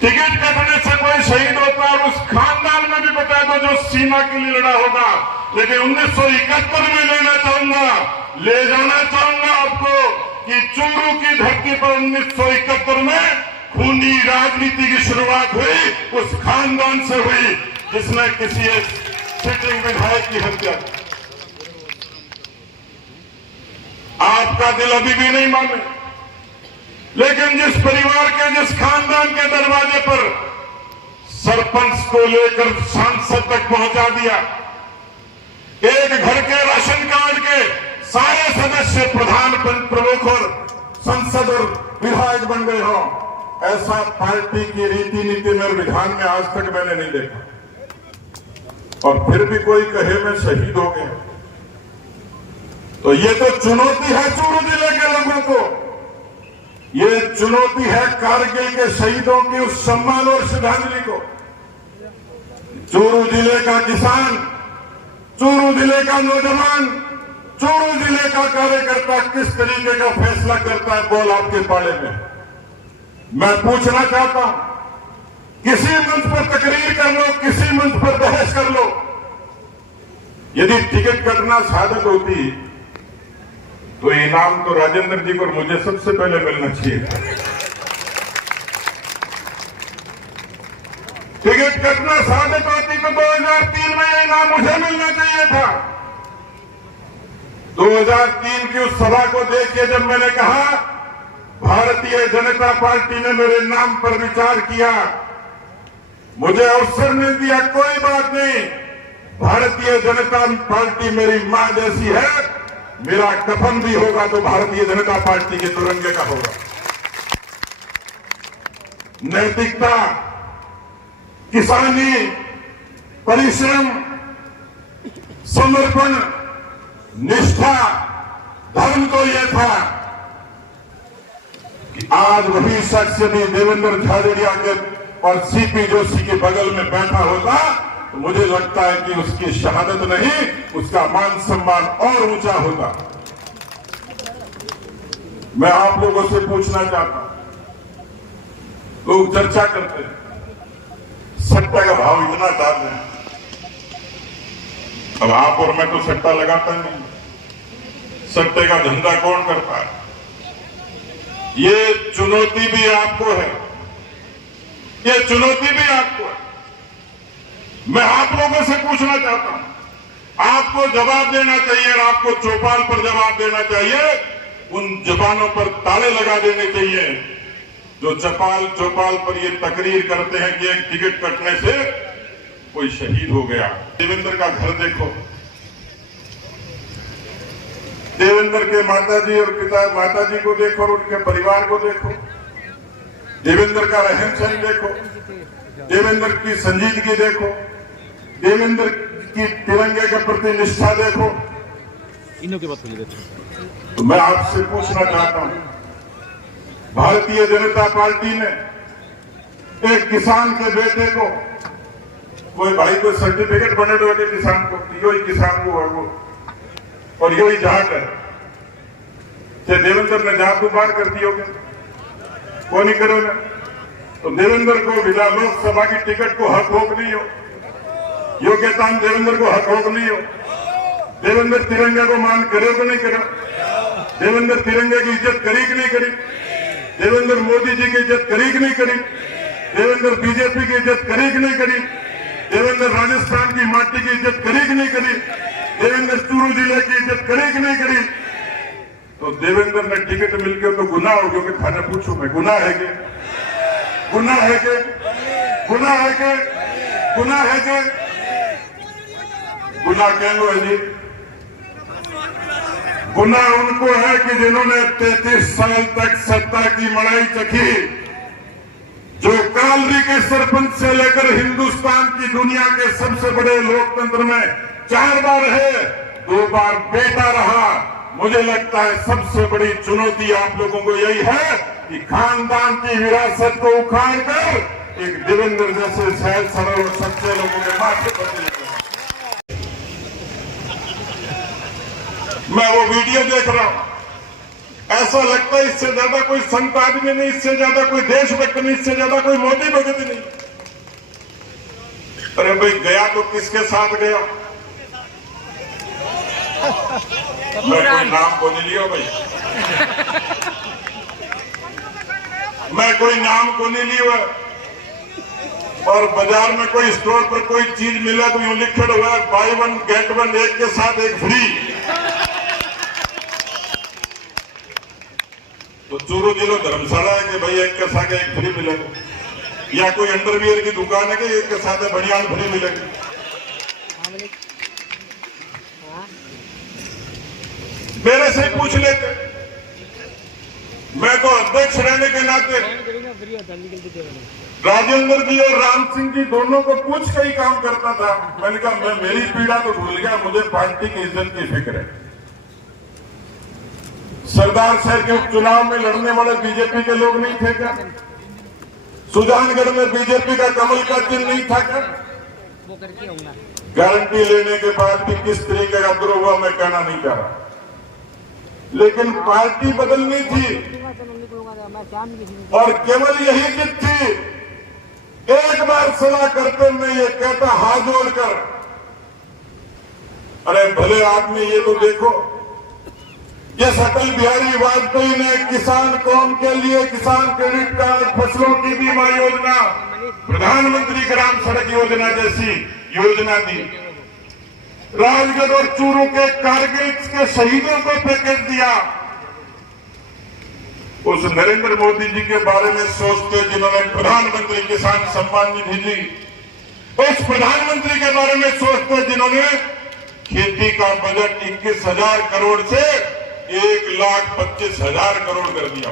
Ticket कटने से कोई शहीद होता है और उस खानदान में भी बता दो जो सीमा के लिए लड़ा होगा। लेकिन 1971 में ले जाना चाहूंगा आपको कि चूरू की धरती पर 1971 में खूनी राजनीति की शुरुआत हुई, उस खानदान से हुई जिसने किसी एक सिटिंग विधायक की हत्या। आपका दिल अभी भी नहीं माने, लेकिन जिस परिवार के, जिस खानदान के दरवाजे पर सरपंच को लेकर सांसद तक पहुंचा दिया, एक घर के राशन कार्ड के सारे सदस्य प्रधान प्रमुख और संसद और विधायक बन गए हो, ऐसा पार्टी की रीति नीति में विधान में आज तक मैंने नहीं देखा। और फिर भी कोई कहे मैं शहीद हो गया, तो ये तो चुनौती है चूरू जिले के लोगों को, ये चुनौती है कारगिल के शहीदों की उस सम्मान और श्रद्धांजलि को। चूरू जिले का किसान, चूरू जिले का नौजवान, चूरू जिले का कार्यकर्ता किस तरीके का फैसला करता है बॉल आपके पाले में। मैं पूछना चाहता हूं, किसी मंच पर तकरीर कर लो, किसी मंच पर बहस कर लो, यदि टिकट कटना शहादत होती तो इनाम तो राजेंद्र जी को मुझे सबसे पहले मिलना चाहिए था। टिकट कटना शहादत होती तो 2003 में यह इनाम मुझे मिलना चाहिए था। 2003 की उस सभा को देखिए, जब मैंने कहा भारतीय जनता पार्टी ने मेरे नाम पर विचार किया, मुझे अवसर नहीं दिया, कोई बात नहीं, भारतीय जनता पार्टी मेरी मां जैसी है, मेरा कफन भी होगा तो भारतीय जनता पार्टी के तिरंगे का होगा। नैतिकता, किसानी, परिश्रम, समर्पण, निष्ठा, धर्म तो यह था कि आज वही शख्स यदि देवेंद्र झाझड़िया के और सीपी जोशी के बगल में बैठा होता तो मुझे लगता है कि उसकी शहादत नहीं, उसका मान सम्मान और ऊंचा होता। मैं आप लोगों से पूछना चाहता हूं, लोग चर्चा करते हैं सट्टा का भाव इतना ज्यादा है, अब आप और मैं तो सट्टा लगाता नहीं, सट्टे का धंधा कौन करता है? ये चुनौती भी आपको है, ये चुनौती भी आपको है। मैं आप लोगों से पूछना चाहता हूं, आपको जवाब देना चाहिए और आपको चौपाल पर जवाब देना चाहिए, उन जबानों पर ताले लगा देने चाहिए जो चौपाल पर ये तकरीर करते हैं कि एक टिकट कटने से कोई शहीद हो गया। देवेंद्र का घर देखो, देवेंद्र के माताजी और पिता माताजी को देखो और उनके परिवार को देखो, देवेंद्र का रहन सहन देखो, देवेंद्र की संजीदगी देखो, देवेंद्र की तिरंगे के प्रति निष्ठा देखो। इनों के बाद तो मैं आपसे पूछना चाहता हूं, भारतीय जनता पार्टी ने एक किसान के बेटे को, कोई भाई को सर्टिफिकेट बने हुए किसान को, यो ही किसान को वो और यो ही जाट है, देवेंद्र ने जात बार कर दी होगी, वो नहीं करोगे तो देवेंद्र को विधा लोकसभा की टिकट को हक होक नहीं हो, योग्यता देवेंद्र को हक होक नहीं हो। देवेंद्र तिरंगे को मान करो कि नहीं करो? देवेंद्र तिरंगे की इज्जत करी कि नहीं करी? देवेंद्र मोदी जी की इज्जत करी कि नहीं करी? देवेंद्र बीजेपी की इज्जत करी कि नहीं करी? देवेंद्र राजस्थान की माटी की इज्जत करी कि नहीं करी? देवेंद्र चूरू जिले की इज्जत करी कि नहीं करी? तो देवेंद्र ने टिकट मिलकर तो गुनाह हो गया कि खाने पूछू मैं, गुनाह है कि गुनाह है कि गुनाह है कि गुनाह है कि गुनाह कह लो है जी। गुनाह उनको है कि जिन्होंने 33 साल तक सत्ता की मड़ाई चखी, जो कालरी के सरपंच से लेकर हिंदुस्तान की दुनिया के सबसे बड़े लोकतंत्र में 4 बार है, 2 बार बेटा रहा। मुझे लगता है सबसे बड़ी चुनौती आप लोगों को यही है कि खानदान की विरासत को उखाड़ कर एक देवेंद्र जैसे सहज सरल और सच्चे लोगों के माथे पर। मैं वो वीडियो देख रहा हूं, ऐसा लगता है इससे ज्यादा कोई संत आदमी नहीं, इससे ज्यादा कोई देशभक्त नहीं, इससे ज्यादा कोई मोदी भगत नहीं। अरे भाई गया तो किसके साथ गया? मैं कोई नाम को नहीं लिया भाई, मैं कोई नाम को नहीं लिया। और बाजार में कोई स्टोर पर कोई चीज मिला तो यूं लिखा हुआ है बाय वन गेट वन, एक के साथ एक फ्री। तो चूरू जिलो धर्मशाला है कि भाई एक के साथ एक फ्री मिलेगा, या कोई अंडरवियर की दुकान है कि एक के साथ बनियान फ्री मिलेगी। मेरे से पूछ लेते, मैं तो अध्यक्ष रहने के नाते राजेंद्र जी और राम सिंह जी दोनों को पूछ के ही काम करता था। मैंने कहा मैं मेरी पीड़ा तो भूल गया, मुझे पार्टी की इज्जत की फिक्र है। सरदार शहर के उपचुनाव में लड़ने वाले बीजेपी के लोग नहीं थे क्या? सुजानगढ़ में बीजेपी का कमल का चिन्ह नहीं था क्या? गारंटी लेने के बाद भी किस तरीके का द्रोह हुआ मैं कहना नहीं चाह रहा, लेकिन पार्टी बदलनी थी और केवल यही जिद थी। एक बार सलाह करते मैं ये कहता हाथ जोड़कर, अरे भले आदमी ये तो देखो, जिस अटल बिहारी वाजपेयी ने किसान कौम के लिए किसान क्रेडिट कार्ड, फसलों की बीमा योजना, प्रधानमंत्री ग्राम सड़क योजना जैसी योजना दी, राजगढ़ और चूरू के कारगिल के शहीदों को पैकेज दिया, उस नरेंद्र मोदी जी के बारे में सोचते जिन्होंने प्रधानमंत्री किसान सम्मान निधि दी, उस प्रधानमंत्री के बारे में सोचते जिन्होंने खेती का बजट 21,000 करोड़ से 1,25,000 करोड़ कर दिया।